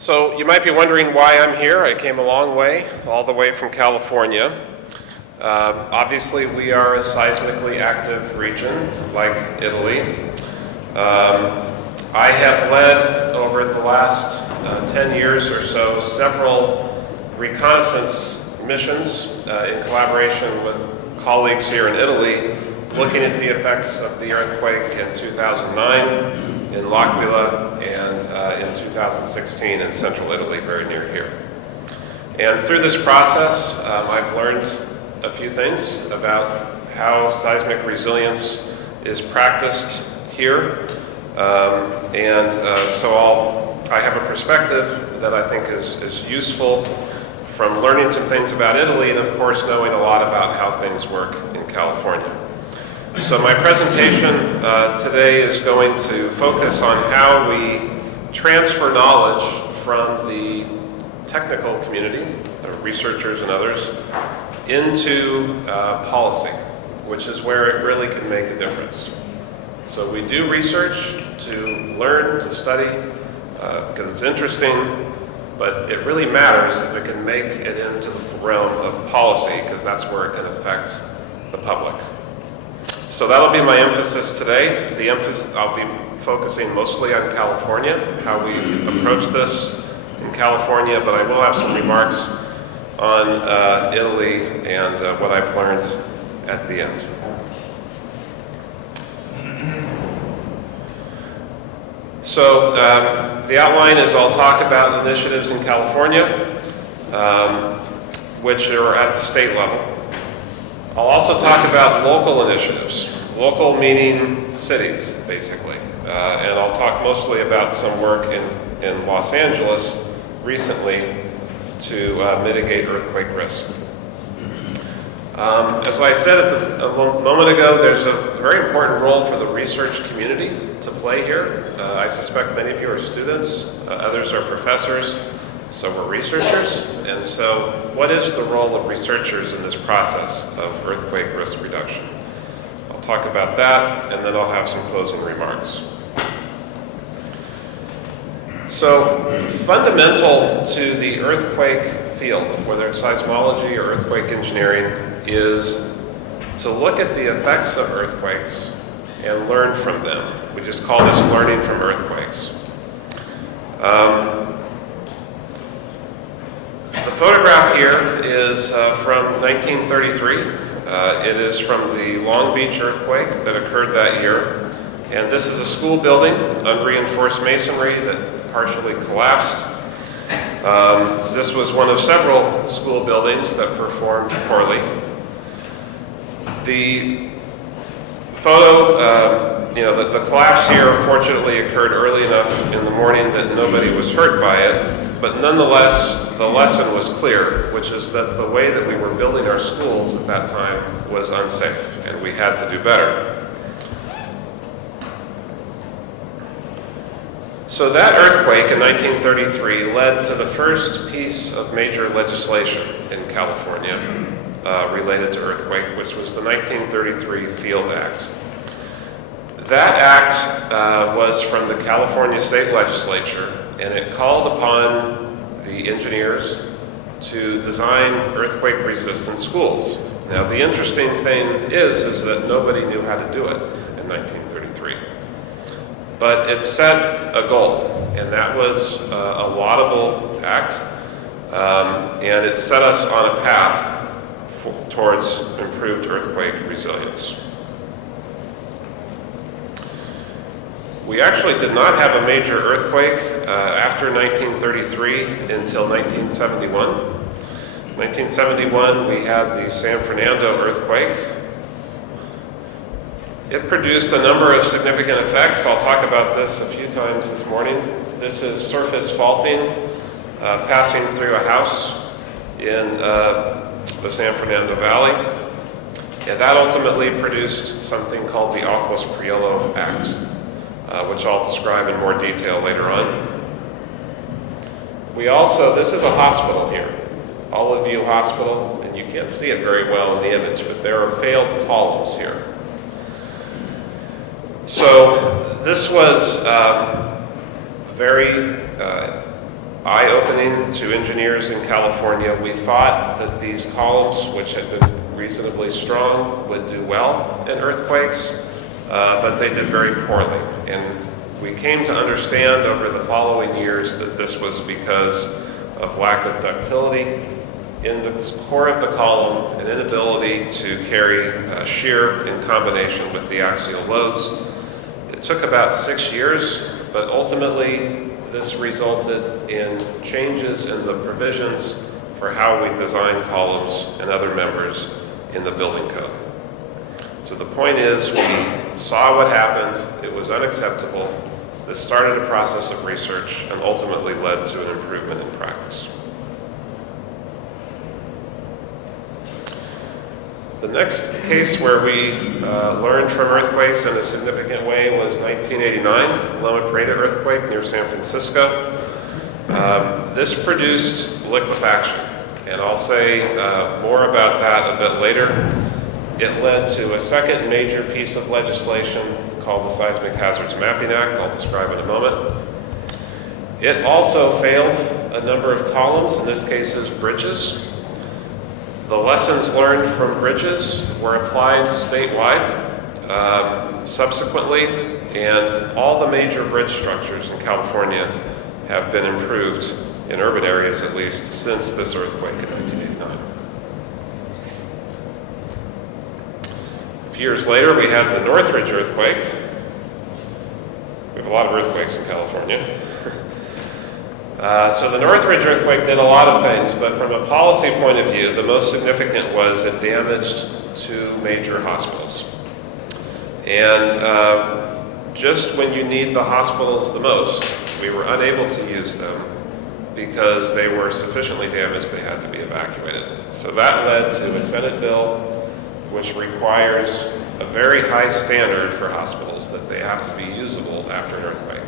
So you might be wondering why I'm here. I came a long way, all the way from California. Obviously, we are a seismically active region, like Italy. I have led, over the last 10 years or so, several reconnaissance missions in collaboration with colleagues here in Italy, looking at the effects of the earthquake in 2009 in L'Aquila and in 2016 in central Italy, very near here. And through this process, I've learned a few things about how seismic resilience is practiced here. So I have a perspective that I think is useful from learning some things about Italy and, of course, knowing a lot about how things work in California. So my presentation today is going to focus on how we transfer knowledge from the technical community, researchers and others, into policy, which is where it really can make a difference. So we do research to learn, to study, because it's interesting, but it really matters if it can make it into the realm of policy, because that's where it can affect the public. So that'll be my emphasis today. I'll be focusing mostly on California, how we approach this in California, but I will have some remarks on Italy and what I've learned at the end. So the outline is I'll talk about initiatives in California, which are at the state level. I'll also talk about local initiatives, local meaning cities, basically. And I'll talk mostly about some work in Los Angeles recently to mitigate earthquake risk. As I said a moment ago, there's a very important role for the research community to play here. I suspect many of you are students, others are professors, so we're researchers. And so what is the role of researchers in this process of earthquake risk reduction? I'll talk about that, and then I'll have some closing remarks. So fundamental to the earthquake field, whether it's seismology or earthquake engineering, is to look at the effects of earthquakes and learn from them. We just call this learning from earthquakes. The photograph here is from 1933. It is from the Long Beach earthquake that occurred that year. And this is a school building, unreinforced masonry that partially collapsed. This was one of several school buildings that performed poorly. The photo, the collapse here fortunately occurred early enough in the morning that nobody was hurt by it, but nonetheless, the lesson was clear, which is that the way that we were building our schools at that time was unsafe, and we had to do better. So that earthquake in 1933 led to the first piece of major legislation in California related to earthquake, which was the 1933 Field Act. That act was from the California State Legislature, and it called upon the engineers to design earthquake-resistant schools. Now, the interesting thing is that nobody knew how to do it in 1933. But it set a goal, and that was a laudable act, and it set us on a path towards improved earthquake resilience. We actually did not have a major earthquake after 1933 until 1971. 1971, we had the San Fernando Earthquake. It produced a number of significant effects. I'll talk about this a few times this morning. This is surface faulting passing through a house in the San Fernando Valley. And that ultimately produced something called the Aquas Priello Act, which I'll describe in more detail later on. This is a hospital here, Olive View Hospital, and you can't see it very well in the image, but there are failed columns here. So this was very eye-opening to engineers in California. We thought that these columns, which had been reasonably strong, would do well in earthquakes, but they did very poorly. And we came to understand over the following years that this was because of lack of ductility in the core of the column, an inability to carry shear in combination with the axial loads. It took about 6 years, but ultimately this resulted in changes in the provisions for how we design columns and other members in the building code. So the point is, we saw what happened, it was unacceptable. This started a process of research and ultimately led to an improvement in practice. The next case where we learned from earthquakes in a significant way was 1989, Loma Prieta earthquake near San Francisco. This produced liquefaction, and I'll say more about that a bit later. It led to a second major piece of legislation called the Seismic Hazards Mapping Act. I'll describe in a moment. It also failed a number of columns, in this case bridges. The lessons learned from bridges were applied statewide subsequently, and all the major bridge structures in California have been improved, in urban areas at least, since this earthquake in 1989. A few years later, we had the Northridge earthquake. We have a lot of earthquakes in California. So the Northridge earthquake did a lot of things, but from a policy point of view, the most significant was it damaged 2 major hospitals. And just when you need the hospitals the most, we were unable to use them because they were sufficiently damaged they had to be evacuated. So that led to a Senate bill which requires a very high standard for hospitals, that they have to be usable after an earthquake.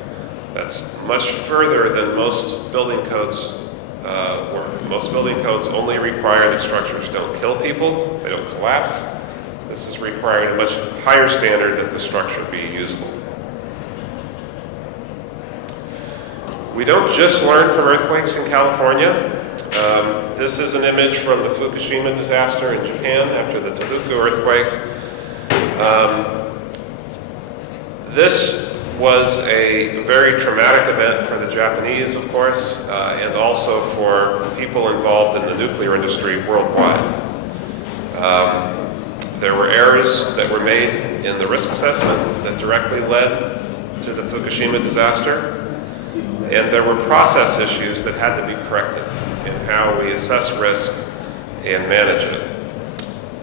That's much further than most building codes work. Most building codes only require that structures don't kill people, they don't collapse. This is requiring a much higher standard that the structure be usable. We don't just learn from earthquakes in California. This is an image from the Fukushima disaster in Japan after the Telugu earthquake. This was a very traumatic event for the Japanese, of course, and also for people involved in the nuclear industry worldwide. There were errors that were made in the risk assessment that directly led to the Fukushima disaster, and there were process issues that had to be corrected in how we assess risk and manage it.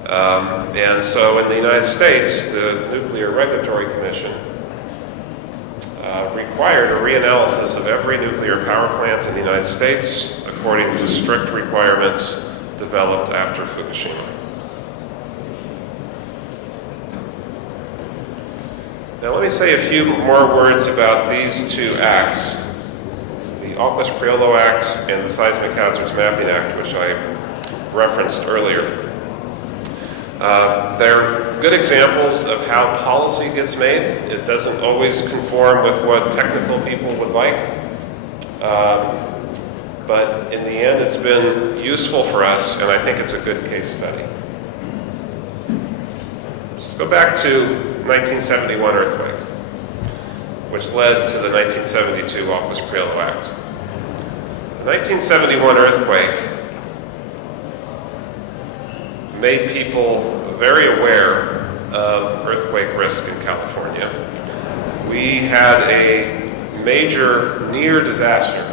And so in the United States, the Nuclear Regulatory Commission required a reanalysis of every nuclear power plant in the United States according to strict requirements developed after Fukushima. Now let me say a few more words about these 2 acts, the Alquist-Priolo Act and the Seismic Hazards Mapping Act, which I referenced earlier. They're good examples of how policy gets made. It doesn't always conform with what technical people would like, but in the end it's been useful for us, and I think it's a good case study. Let's go back to 1971 earthquake, which led to the 1972 Alquist-Priolo Act. The 1971 earthquake made people very aware of earthquake risk in California. We had a major near disaster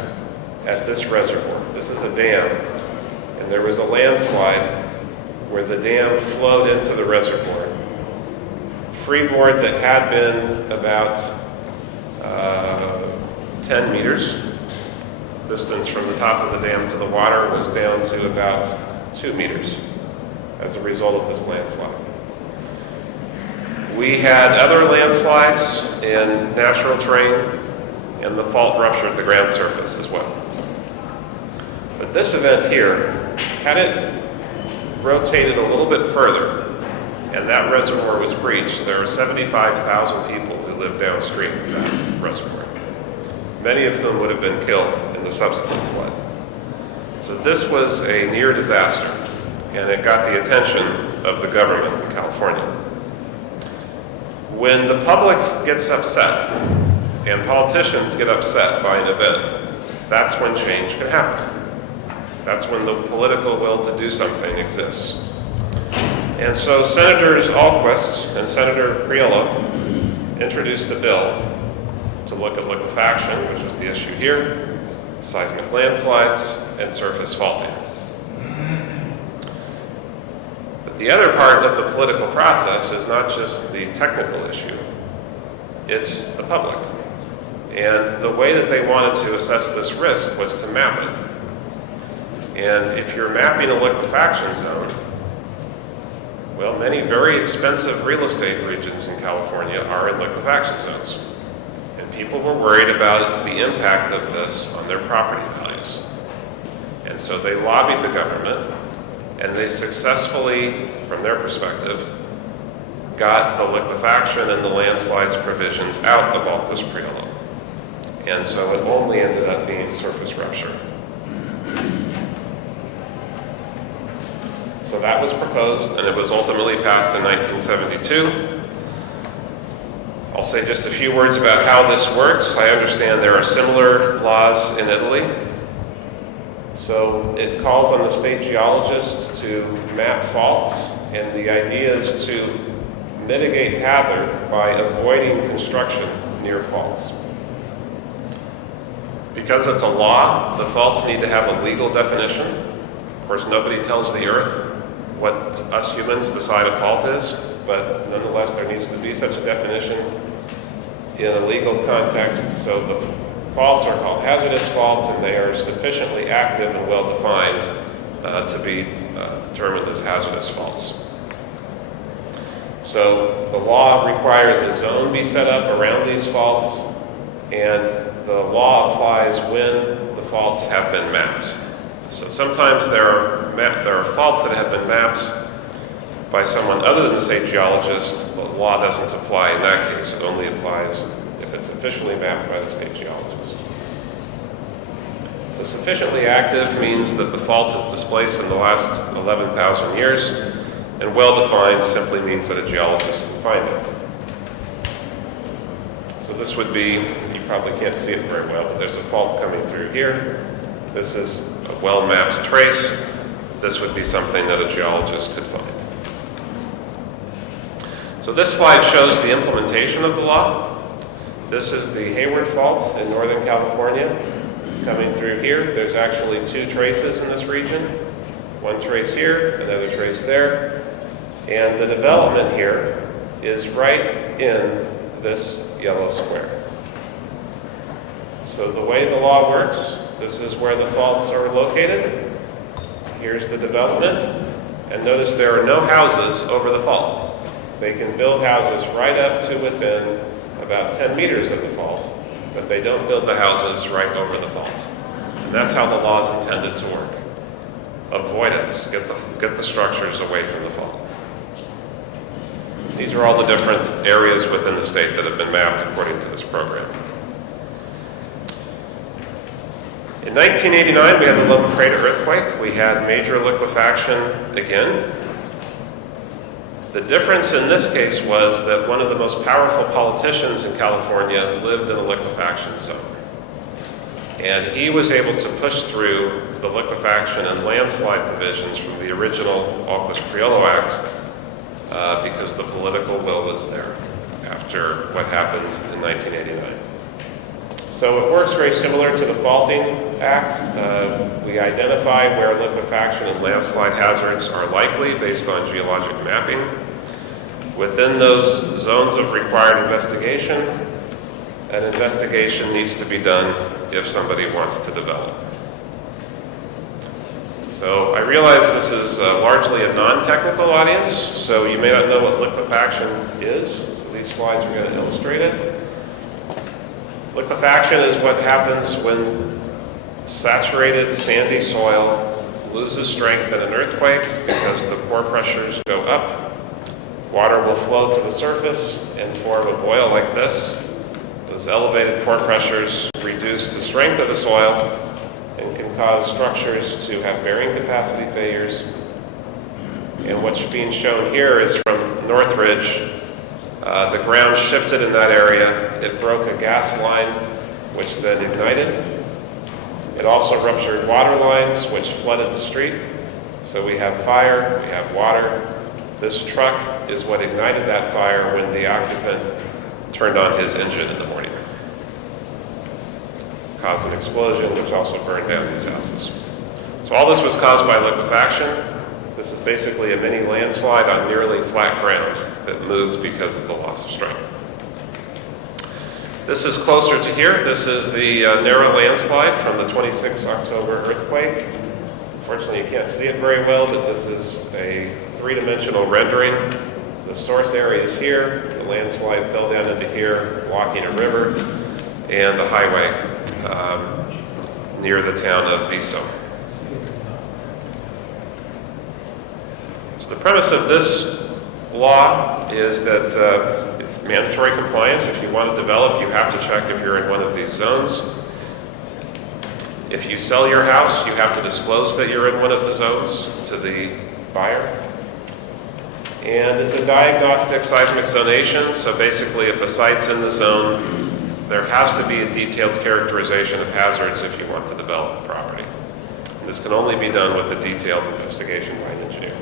at this reservoir. This is a dam, and there was a landslide where the dam flowed into the reservoir. Freeboard that had been about 10 meters, distance from the top of the dam to the water, was down to about 2 meters. As a result of this landslide. We had other landslides in natural terrain, and the fault ruptured the ground surface as well. But this event here, had it rotated a little bit further, and that reservoir was breached, there were 75,000 people who lived downstream of that reservoir, many of whom would have been killed in the subsequent flood. So this was a near disaster, and it got the attention of the government in California. When the public gets upset and politicians get upset by an event, that's when change can happen. That's when the political will to do something exists. And so Senators Alquist and Senator Prieta introduced a bill to look at liquefaction, which was the issue here, seismic landslides, and surface faulting. But the other part of the political process is not just the technical issue, it's the public. And the way that they wanted to assess this risk was to map it. And if you're mapping a liquefaction zone, well, many very expensive real estate regions in California are in liquefaction zones. And people were worried about the impact of this on their property values. And so they lobbied the government, and they successfully, from their perspective, got the liquefaction and the landslides provisions out of Alquist-Prieta. And so it only ended up being surface rupture. So that was proposed, and it was ultimately passed in 1972. I'll say just a few words about how this works. I understand there are similar laws in Italy. So it calls on the state geologists to map faults, and the idea is to mitigate hazard by avoiding construction near faults. Because it's a law, the faults need to have a legal definition. Of course, nobody tells the Earth what us humans decide a fault is, but nonetheless there needs to be such a definition in a legal context. So the faults are called hazardous faults, and they are sufficiently active and well defined to be determined as hazardous faults. So the law requires a zone be set up around these faults, and the law applies when the faults have been mapped. So sometimes there are faults that have been mapped by someone other than the state geologist. The law doesn't apply in that case. It only applies if it's officially mapped by the state geologist. So sufficiently active means that the fault is displaced in the last 11,000 years, and well-defined simply means that a geologist can find it. So this would be, you probably can't see it very well, but there's a fault coming through here. This is a well-mapped trace. This would be something that a geologist could find. So this slide shows the implementation of the law. This is the Hayward Fault in Northern California. Coming through here, there's actually two traces in this region. One trace here, another trace there. And the development here is right in this yellow square. So the way the law works, this is where the faults are located. Here's the development. And notice there are no houses over the fault. They can build houses right up to within about 10 meters of the fault, but they don't build the houses right over the fault. And that's how the law is intended to work. Avoidance, get the structures away from the fault. These are all the different areas within the state that have been mapped according to this program. In 1989, we had the Loma Prieta earthquake. We had major liquefaction again. The difference in this case was that one of the most powerful politicians in California lived in a liquefaction zone. And he was able to push through the liquefaction and landslide provisions from the original Alquist-Prieta Act because the political will was there after what happened in 1989. So it works very similar to the Faulting Act. We identify where liquefaction and landslide hazards are likely based on geologic mapping. Within those zones of required investigation, an investigation needs to be done if somebody wants to develop. So I realize this is largely a non-technical audience, so you may not know what liquefaction is. So these slides are going to illustrate it. Liquefaction is what happens when saturated sandy soil loses strength in an earthquake because the pore pressures go up. Water will flow to the surface and form a boil like this. Those elevated pore pressures reduce the strength of the soil, cause structures to have bearing capacity failures. And what's being shown here is from Northridge. The ground shifted in that area. It broke a gas line, which then ignited. It also ruptured water lines, which flooded the street. So we have fire, we have water. This truck is what ignited that fire when the occupant turned on his engine in the morning. Caused an explosion, which also burned down these houses. So all this was caused by liquefaction. This is basically a mini landslide on nearly flat ground that moved because of the loss of strength. This is closer to here. This is the narrow landslide from the 26 October earthquake. Unfortunately, you can't see it very well, but this is a three-dimensional rendering. The source area is here. The landslide fell down into here, blocking a river and a highway near the town of Viso. So the premise of this law is that it's mandatory compliance. If you want to develop, you have to check if you're in one of these zones. If you sell your house, you have to disclose that you're in one of the zones to the buyer. And it's a diagnostic seismic zonation, so basically if a site's in the zone, there has to be a detailed characterization of hazards if you want to develop the property. And this can only be done with a detailed investigation by an engineer.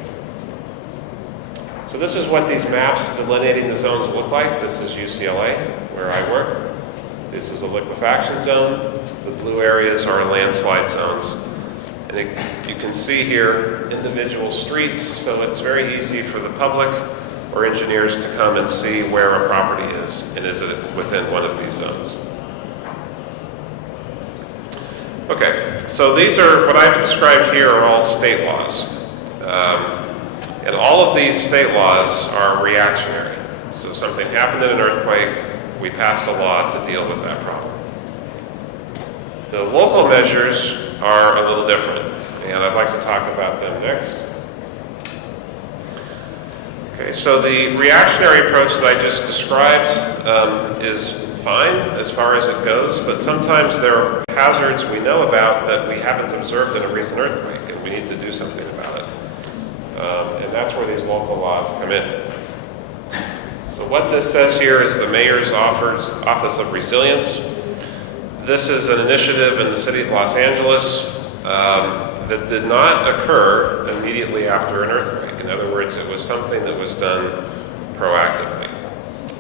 So this is what these maps delineating the zones look like. This is UCLA, where I work. This is a liquefaction zone. The blue areas are landslide zones. And you can see here individual streets, so it's very easy for the public or engineers to come and see where a property is, and is it within one of these zones. Okay, so these are, what I've described here are all state laws. And all of these state laws are reactionary. So something happened in an earthquake, we passed a law to deal with that problem. The local measures are a little different, and I'd like to talk about them next. Okay, so the reactionary approach that I just described is fine as far as it goes, but sometimes there are hazards we know about that we haven't observed in a recent earthquake, and we need to do something about it. And that's where these local laws come in. So what this says here is the Mayor's Office of Resilience. This is an initiative in the city of Los Angeles that did not occur immediately after an earthquake. In other words, it was something that was done proactively.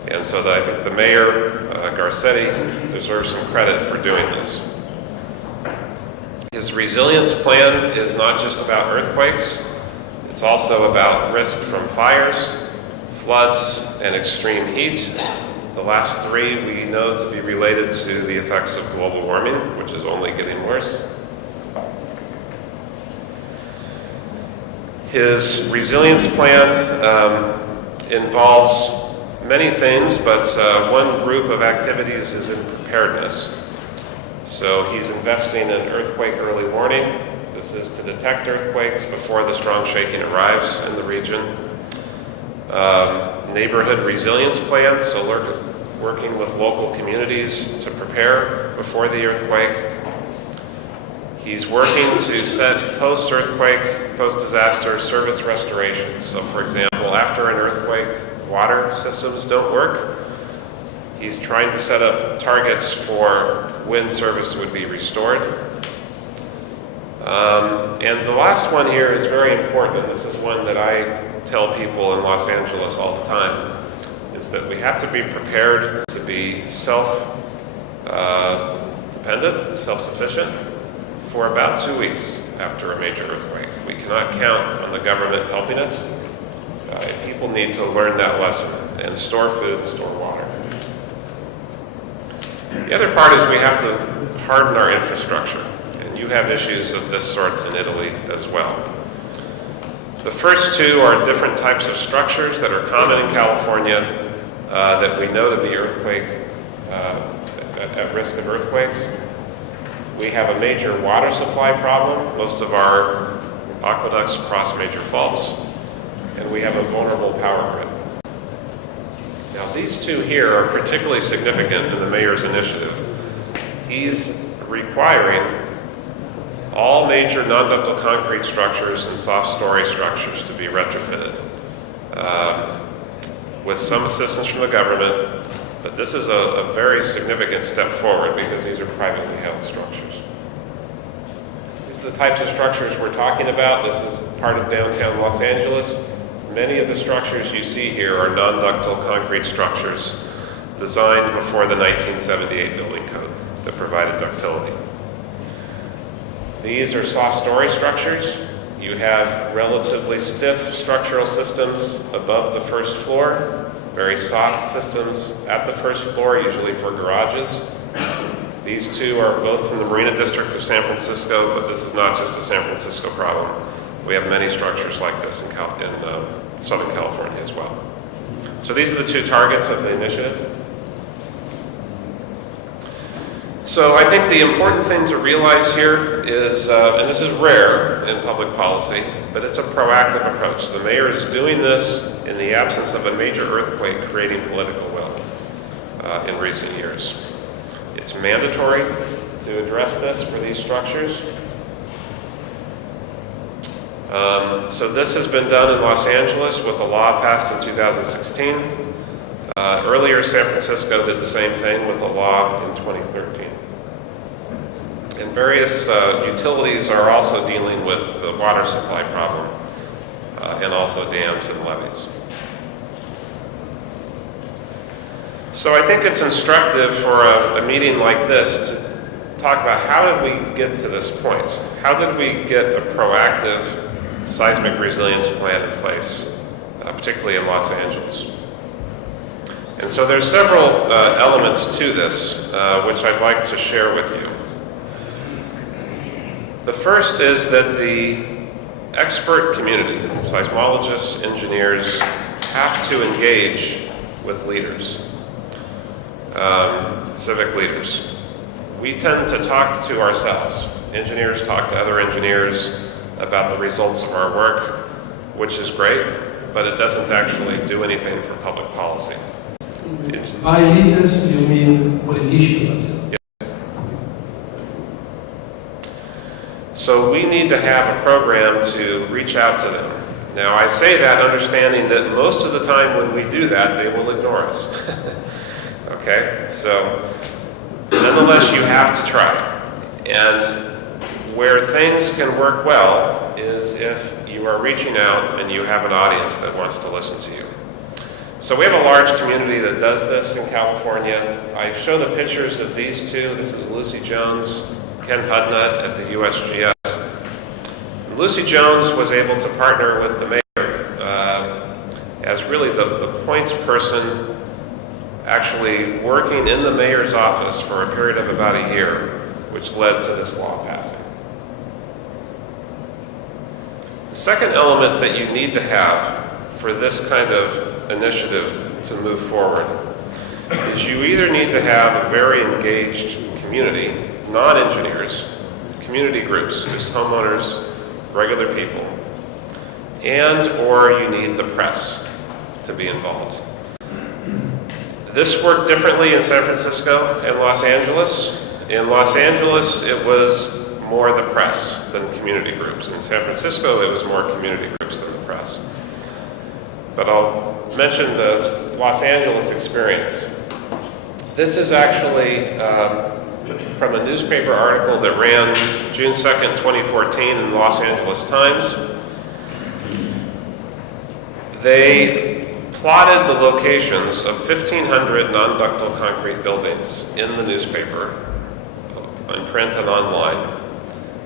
And so I think the mayor, Garcetti, deserves some credit for doing this. His resilience plan is not just about earthquakes, it's also about risk from fires, floods, and extreme heat. The last three we know to be related to the effects of global warming, which is only getting worse. His resilience plan involves many things, but one group of activities is in preparedness. So he's investing in earthquake early warning. This is to detect earthquakes before the strong shaking arrives in the region. Neighborhood resilience plans, so working with local communities to prepare before the earthquake. He's working to set post-earthquake, post-disaster service restoration. So for example, after an earthquake, water systems don't work. He's trying to set up targets for when service would be restored. And the last one here is very important, and this is one that I tell people in Los Angeles all the time, is that we have to be prepared to be self-dependent, self-sufficient for about 2 weeks after a major earthquake. We cannot count on the government helping us. People need to learn that lesson and store food and store water. The other part is we have to harden our infrastructure, and you have issues of this sort in Italy as well. The first two are different types of structures that are common in California that we know to be earthquake, at risk of earthquakes. We have a major water supply problem. Most of our aqueducts cross major faults, and we have a vulnerable power grid. Now these two here are particularly significant in the mayor's initiative. He's requiring all major non-ductile concrete structures and soft story structures to be retrofitted with some assistance from the government, but this is a very significant step forward because these are privately held structures. These are the types of structures we're talking about. This is part of downtown Los Angeles. Many of the structures you see here are non-ductile concrete structures designed before the 1978 building code that provided ductility. These are soft story structures. You have relatively stiff structural systems above the first floor, very soft systems at the first floor, usually for garages. These two are both from the Marina District of San Francisco, but this is not just a San Francisco problem. We have many structures like this in Southern California as well. So these are the two targets of the initiative. So I think the important thing to realize here is, and this is rare in public policy, but it's a proactive approach. The mayor is doing this in the absence of a major earthquake creating political will in recent years. It's mandatory to address this for these structures. So this has been done in Los Angeles with a law passed in 2016. Earlier, San Francisco did the same thing with a law in 2013. And various utilities are also dealing with the water supply problem and also dams and levees. So I think it's instructive for a meeting like this to talk about how did we get to this point? How did we get a proactive seismic resilience plan in place, particularly in Los Angeles? And so there's several elements to this, which I'd like to share with you. The first is that the expert community, seismologists, engineers, have to engage with leaders, civic leaders. We tend to talk to ourselves. Engineers talk to other engineers about the results of our work, which is great, but it doesn't actually do anything for public policy. By leaders, you mean politicians? Yes. So we need to have a program to reach out to them. Now, I say that understanding that most of the time when we do that, they will ignore us. Okay? So, nonetheless, you have to try. And where things can work well is if you are reaching out and you have an audience that wants to listen to you. So we have a large community that does this in California. I show the pictures of these two. This is Lucy Jones, Ken Hudnut at the USGS. Lucy Jones was able to partner with the mayor as really the point person actually working in the mayor's office for a period of about a year, which led to this law passing. The second element that you need to have for this kind of initiative to move forward is you either need to have a very engaged community, non-engineers, community groups, just homeowners, regular people, and or you need the press to be involved. This worked differently in San Francisco and Los Angeles. In Los Angeles, it was more the press than community groups. In San Francisco, it was more community groups than the press. But I'll mention the Los Angeles experience. This is actually from a newspaper article that ran June 2nd, 2014 in the Los Angeles Times. They plotted the locations of 1,500 non-ductile concrete buildings in the newspaper, in print and online,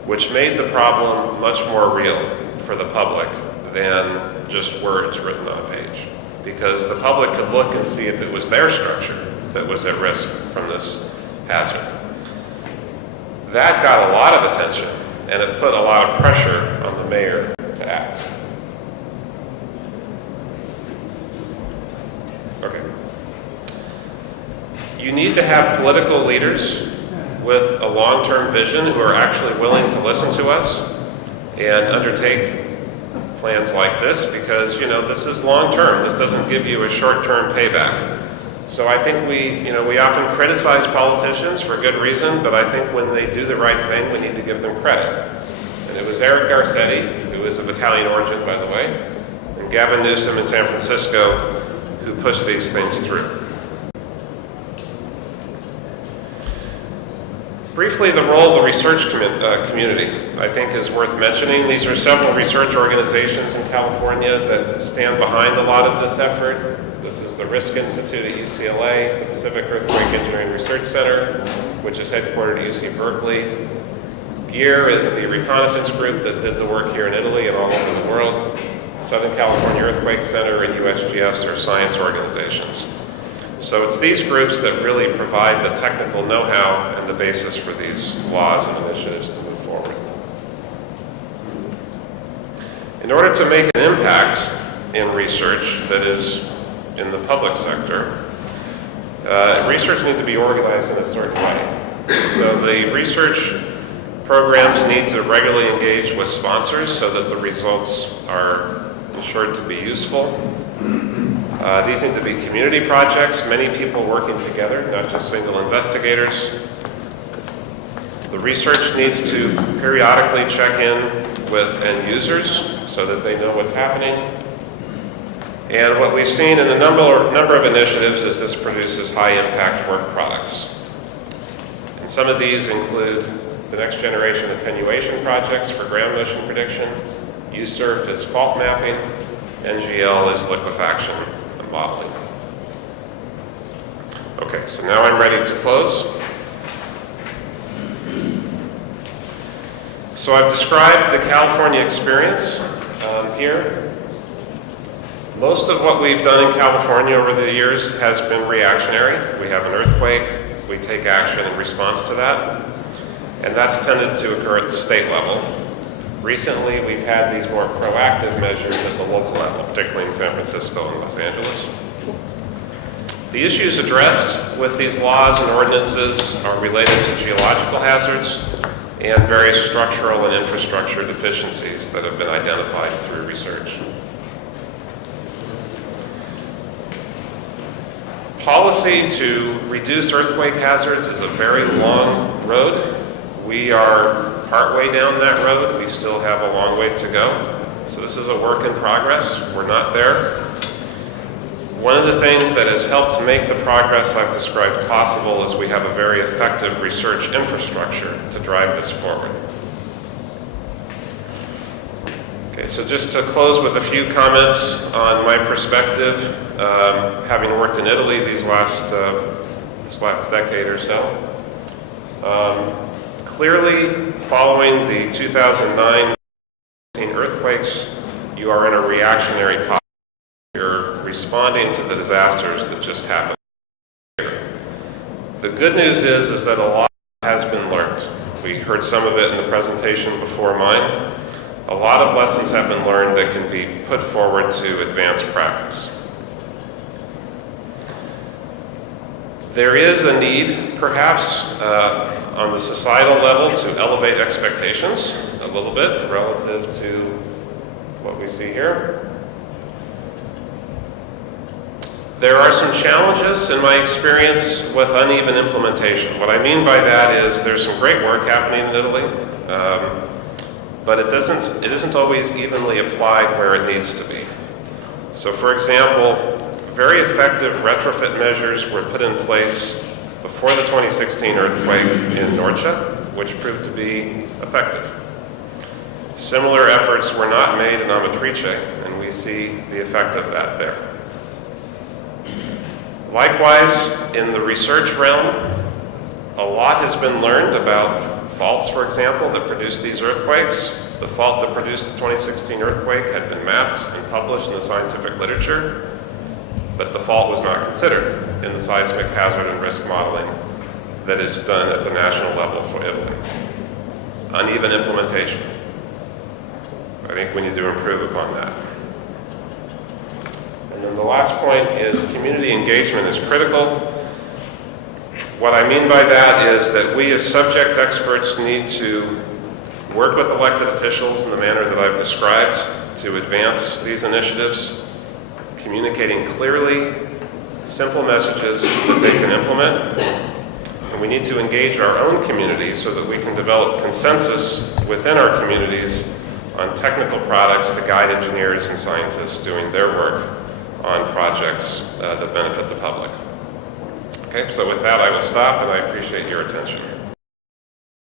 which made the problem much more real for the public than just words written on a page. Because the public could look and see if it was their structure that was at risk from this hazard. That got a lot of attention, and it put a lot of pressure on the mayor to act. Okay. You need to have political leaders with a long-term vision who are actually willing to listen to us and undertake plans like this because, this is long-term. This doesn't give you a short-term payback. So I think we often criticize politicians for good reason, but I think when they do the right thing, we need to give them credit. was Eric Garcetti, who is of Italian origin, by the way, and Gavin Newsom in San Francisco, who pushed these things through. Briefly, the role of the research community, I think, is worth mentioning. These are several research organizations in California that stand behind a lot of this effort. This is the Risk Institute at UCLA, the Pacific Earthquake Engineering Research Center, which is headquartered at UC Berkeley. GEAR is the reconnaissance group that did the work here in Italy and all over the world. Southern California Earthquake Center and USGS are science organizations. So it's these groups that really provide the technical know-how and the basis for these laws and initiatives to move forward. In order to make an impact in research that is in the public sector, research needs to be organized in a certain way. So the research programs need to regularly engage with sponsors so that the results are ensured to be useful. These need to be community projects, many people working together, not just single investigators. The research needs to periodically check in with end users so that they know what's happening. And what we've seen in a number of initiatives is this produces high-impact work products. And some of these include the next generation attenuation projects for ground motion prediction, USURF is fault mapping, NGL is liquefaction and modeling. Okay, so now I'm ready to close. So I've described the California experience here. Most of what we've done in California over the years has been reactionary. We have an earthquake, we take action in response to that, and that's tended to occur at the state level. Recently, we've had these more proactive measures at the local level, particularly in San Francisco and Los Angeles. The issues addressed with these laws and ordinances are related to geological hazards and various structural and infrastructure deficiencies that have been identified through research. Policy to reduce earthquake hazards is a very long road. We are partway down that road. We still have a long way to go. So this is a work in progress. We're not there. One of the things that has helped make the progress I've described possible is we have a very effective research infrastructure to drive this forward. Okay, so just to close with a few comments on my perspective, having worked in Italy this last decade or so. Clearly, following the 2009 earthquakes, you are in a reactionary posture. You're responding to the disasters that just happened. The good news is that a lot has been learned. We heard some of it in the presentation before mine. A lot of lessons have been learned that can be put forward to advance practice. There is a need, perhaps, on the societal level to elevate expectations a little bit relative to what we see here. There are some challenges in my experience with uneven implementation. What I mean by that is there's some great work happening in Italy, but it isn't always evenly applied where it needs to be. So for example, very effective retrofit measures were put in place before the 2016 earthquake in Marche, which proved to be effective. Similar efforts were not made in Marche, and we see the effect of that there. Likewise, in the research realm, a lot has been learned about faults, for example, that produce these earthquakes. The fault that produced the 2016 earthquake had been mapped and published in the scientific literature, but the fault was not considered in the seismic hazard and risk modeling that is done at the national level for Italy. Uneven implementation. I think we need to improve upon that. And then the last point is community engagement is critical. What I mean by that is that we as subject experts need to work with elected officials in the manner that I've described to advance these initiatives, communicating clearly simple messages that they can implement. And we need to engage our own communities so that we can develop consensus within our communities on technical products to guide engineers and scientists doing their work on projects that benefit the public. Okay, so with that I will stop, and I appreciate your attention.